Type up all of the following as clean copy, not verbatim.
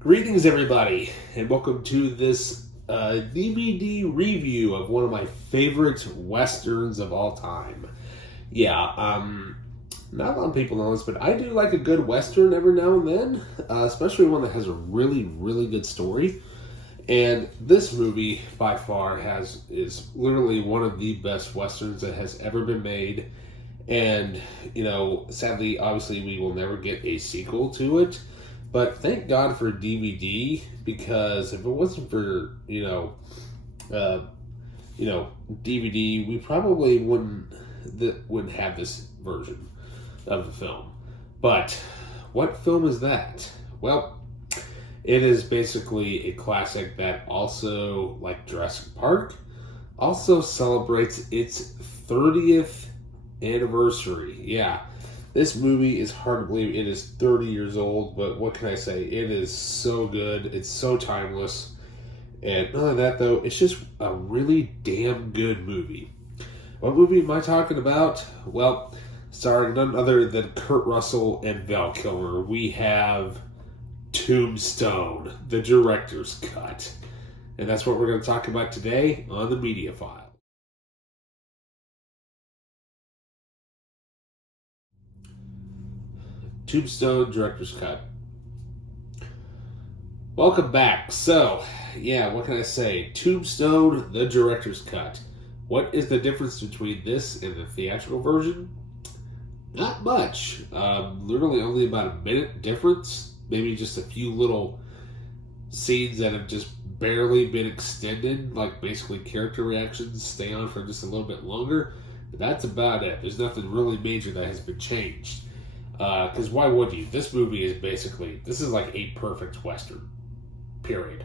Greetings, everybody, and welcome to this DVD review of one of my favorite westerns of all time. Not a lot of people know this, but I do like a good western every now and then, especially one that has a really, really good story. And this movie, by far, is literally one of the best westerns that has ever been made. And, sadly, obviously, we will never get a sequel to it. But thank God for DVD, because if it wasn't for, DVD, we probably wouldn't have this version of the film. But what film is that? Well, it is basically a classic that also, like Jurassic Park, also celebrates its 30th anniversary. Yeah. This movie is hard to believe it is 30 years old, but what can I say? It is so good. It's so timeless. And not only that, though, it's just a really damn good movie. What movie am I talking about? Well, starring none other than Kurt Russell and Val Kilmer, we have Tombstone, the director's cut. And that's what we're going to talk about today on the Media File. Tombstone Director's Cut. Welcome back. So, what can I say? Tombstone, the Director's Cut. What is the difference between this and the theatrical version? Not much. Literally only about a minute difference. Maybe just a few little scenes that have just barely been extended, like basically character reactions stay on for just a little bit longer. But that's about it. There's nothing really major that has been changed. Because why would you? This movie is this is like a perfect western. Period.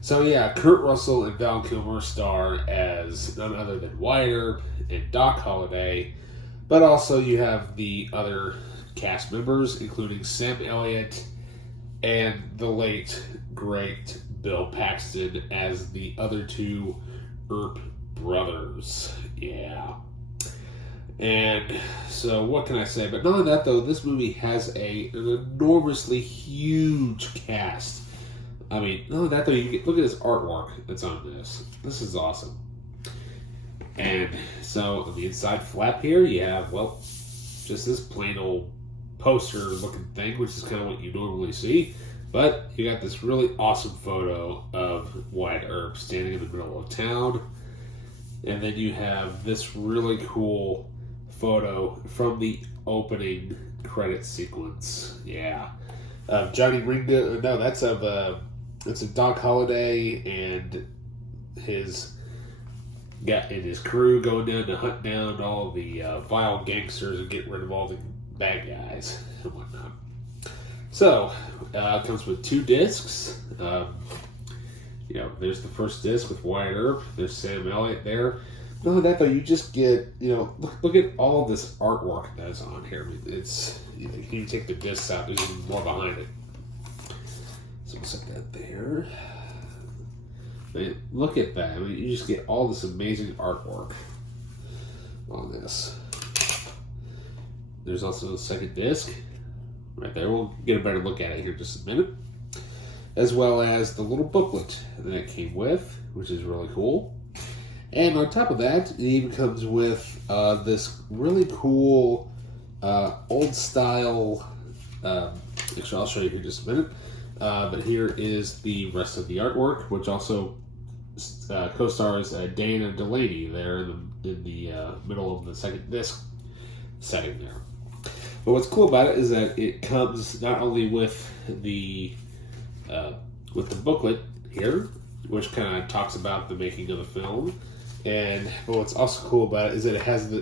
So Kurt Russell and Val Kilmer star as none other than Wyatt Earp and Doc Holliday, but also you have the other cast members, including Sam Elliott and the late, great Bill Paxton as the other two Earp brothers. Yeah. And so, what can I say? But not only that, though, this movie has an enormously huge cast. I mean, not only that, though, look at this artwork that's on this. This is awesome. And so, on the inside flap here, you have, just this plain old poster-looking thing, which is kind of what you normally see. But you got this really awesome photo of Wyatt Earp standing in the middle of town. And then you have this really cool photo from the opening credit sequence. Johnny Ringo. No, that's of Doc Holliday and his crew going down to hunt down all the vile gangsters and get rid of all the bad guys and whatnot. So it comes with 2 discs. There's the first disc with Wyatt Earp. There's Sam Elliott there. Not only that, though, you just get, look at all this artwork that's on here. I mean, it's, you take the discs out, there's even more behind it. So we'll set that there. Look at that. I mean, you just get all this amazing artwork on this. There's also a second disc right there. We'll get a better look at it here in just a minute. As well as the little booklet that it came with, which is really cool. And on top of that, it even comes with this really cool old style, actually I'll show you here in just a minute, but here is the rest of the artwork, which also co-stars Dana Delaney there in the middle of the second disc setting there. But what's cool about it is that it comes not only with the booklet here, which kind of talks about the making of the film, but what's also cool about it is that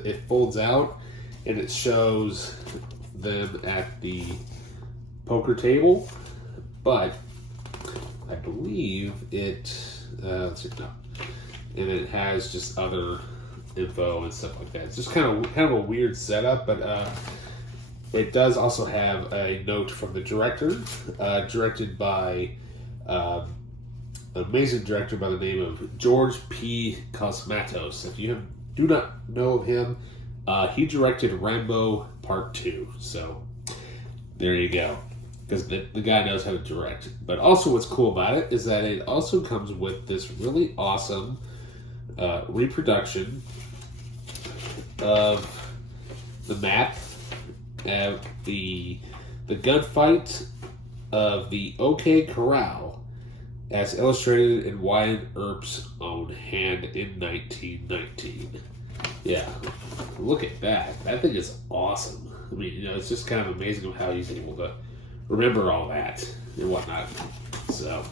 it folds out and it shows them at the poker table. But I believe it and it has just other info and stuff like that. It's just kind of a weird setup, but it does also have a note from the director, directed by an amazing director by the name of George P. Cosmatos. If you do not know of him, he directed Rambo Part 2. So, there you go. because the guy knows how to direct. But also what's cool about it is that it also comes with this really awesome reproduction of the map, the gunfight of the OK Corral, as illustrated in Wyatt Earp's own hand in 1919. Yeah, look at that. That thing is awesome. I mean, it's just kind of amazing how he's able to remember all that and whatnot. So,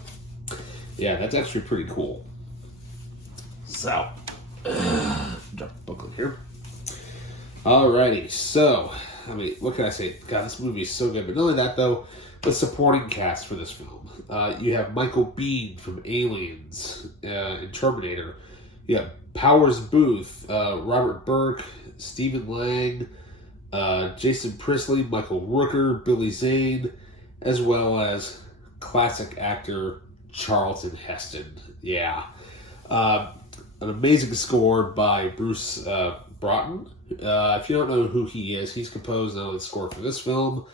yeah, that's actually pretty cool. So, drop the booklet here. Alrighty, so, I mean, what can I say? God, this movie is so good. But not only that, though, the supporting cast for this film. You have Michael Biehn from Aliens and Terminator. You have Powers Booth, Robert Burke, Stephen Lang, Jason Priestley, Michael Rooker, Billy Zane, as well as classic actor Charlton Heston. Yeah. An amazing score by Bruce Broughton. If you don't know who he is, he's composed the score for this film,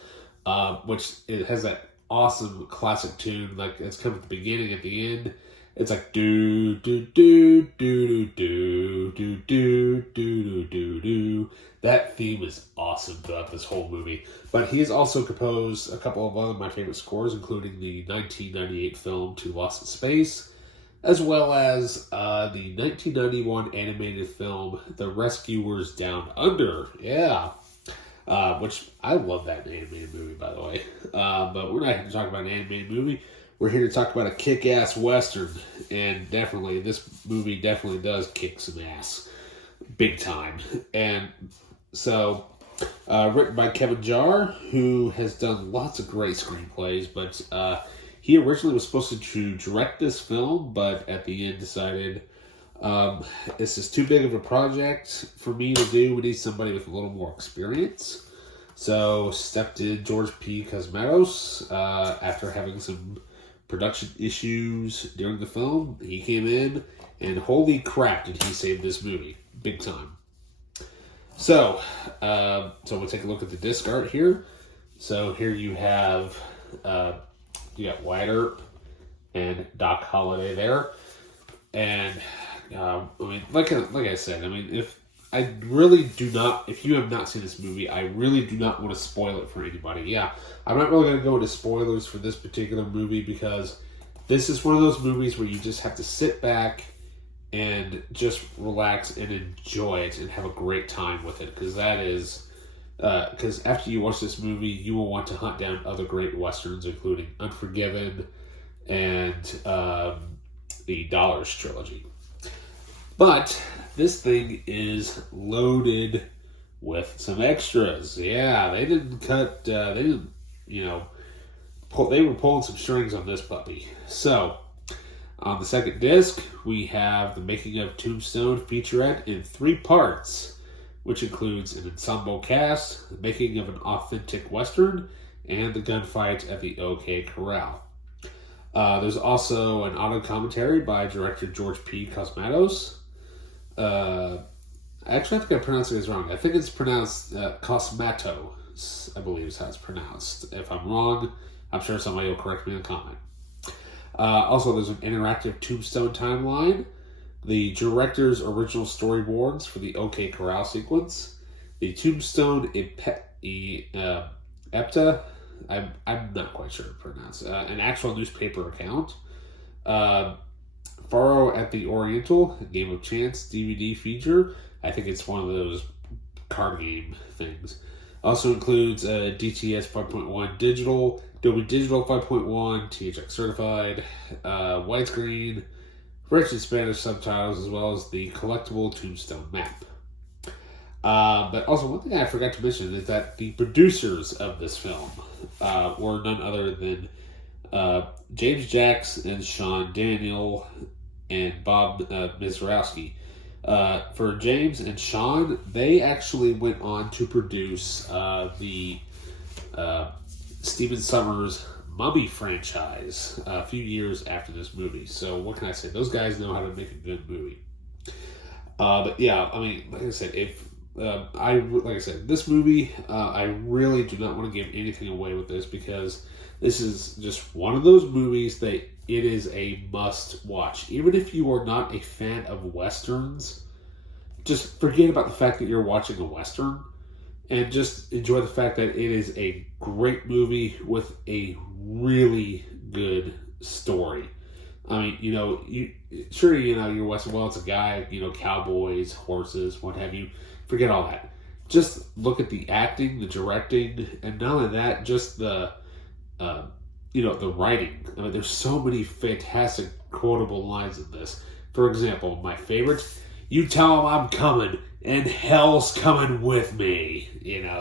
which it has that awesome classic tune, like it's kind of at the beginning, at the end. It's like do do do do do do do do do do. That theme is awesome throughout this whole movie. But he has also composed a couple of other my favorite scores, including the 1998 film To Lost in Space, as well as the 1991 animated film The Rescuers Down Under. Yeah. Which I love that animated movie, by the way. But we're not here to talk about an animated movie. We're here to talk about a kick-ass Western. And definitely, this movie definitely does kick some ass. Big time. And so, written by Kevin Jarre, who has done lots of great screenplays, but he originally was supposed to direct this film, but at the end decided, this is too big of a project for me to do. We need somebody with a little more experience. So, stepped in George P. Cosmatos after having some production issues during the film. He came in, and holy crap, did he save this movie. Big time. So we'll take a look at the disc art here. So here you have, you got Wyatt Earp and Doc Holliday there. And, I mean, like I said, I mean, if you have not seen this movie, I really do not want to spoil it for anybody. Yeah, I'm not really going to go into spoilers for this particular movie because this is one of those movies where you just have to sit back and just relax and enjoy it and have a great time with it. Because because after you watch this movie, you will want to hunt down other great Westerns, including Unforgiven and the Dollars trilogy. But this thing is loaded with some extras. Yeah, they didn't cut, they were pulling some strings on this puppy. So, on the second disc, we have the Making of Tombstone featurette in 3 parts, which includes an ensemble cast, the making of an authentic Western, and the gunfight at the OK Corral. There's also an auto commentary by director George P. Cosmatos. Actually, I think I'm pronouncing this wrong. I think it's pronounced Cosmato, I believe is how it's pronounced. If I'm wrong, I'm sure somebody will correct me in the comment. Also, there's an interactive Tombstone timeline, the director's original storyboards for the OK Corral sequence, the Tombstone Epta, I'm not quite sure to pronounce, an actual newspaper account, Faro at the Oriental, a Game of Chance DVD feature. I think it's one of those card game things. Also includes DTS 5.1 digital, Dolby Digital 5.1, THX certified, widescreen, French and Spanish subtitles, as well as the collectible Tombstone map. But also, one thing I forgot to mention is that the producers of this film were none other than James Jacks and Sean Daniel and Bob Mizrowski. For James and Sean, they actually went on to produce the Stephen Sommers Mummy franchise a few years after this movie. So what can I say? Those guys know how to make a good movie. But yeah, I mean, like I said, this movie, I really do not want to give anything away with this because This is just one of those movies that it is a must watch. Even if you are not a fan of Westerns, just forget about the fact that you're watching a Western and just enjoy the fact that it is a great movie with a really good story. I mean, your Western, well, it's a guy, cowboys, horses, what have you. Forget all that. Just look at the acting, the directing, and not only that, just the writing. I mean, there's so many fantastic quotable lines in this. For example, my favorite, "You tell him I'm coming, and hell's coming with me."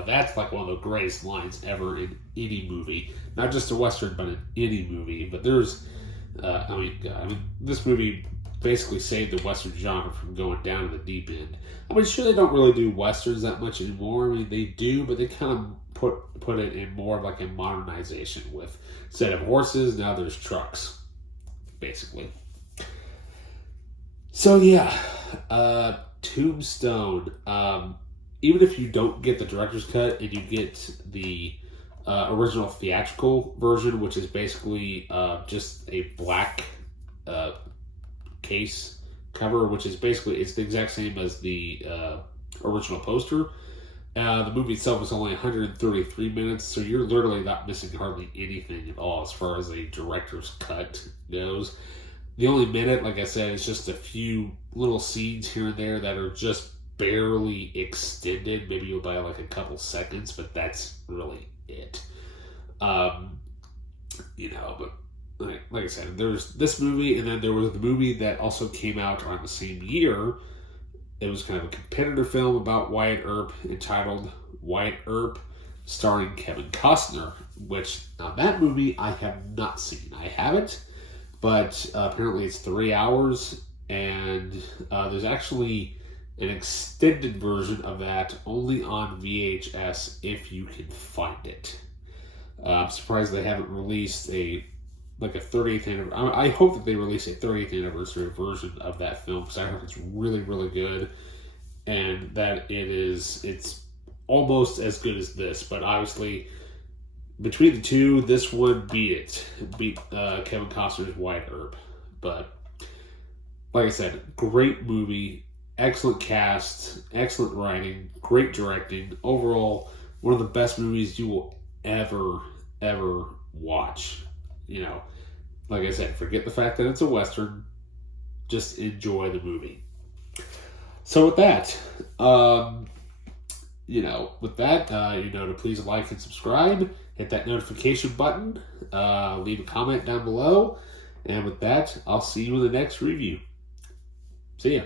That's like one of the greatest lines ever in any movie. Not just a Western, but in any movie. But there's, this movie basically saved the Western genre from going down to the deep end. I mean, sure, they don't really do Westerns that much anymore. I mean, they do, but they kind of put it in more of like a modernization with, instead of horses, now there's trucks, basically. So, yeah, Tombstone. Even if you don't get the director's cut and you get the original theatrical version, which is basically just a black case cover, which is basically, it's the exact same as the original poster. The movie itself is only 133 minutes, so you're literally not missing hardly anything at all as far as a director's cut goes. The only minute, like I said, is just a few little scenes here and there that are just barely extended. Maybe you'll buy like a couple seconds, but that's really it. But like I said, there's this movie, and then there was the movie that also came out around the same year. It was kind of a competitor film about Wyatt Earp, entitled Wyatt Earp, starring Kevin Costner, which, now that movie I have not seen. I haven't, but apparently it's 3 hours, and there's actually an extended version of that only on VHS if you can find it. I'm surprised they haven't released a 30th anniversary. I hope that they release a 30th anniversary version of that film, because I heard it's really, really good, and that it's almost as good as this. But obviously, between the two, this one beat Kevin Costner's Wyatt Earp. But like I said, great movie, excellent cast, excellent writing, great directing. Overall, one of the best movies you will ever watch. Like I said, forget the fact that it's a Western. Just enjoy the movie. So with that, to please like and subscribe, hit that notification button, leave a comment down below, and with that, I'll see you in the next review. See ya.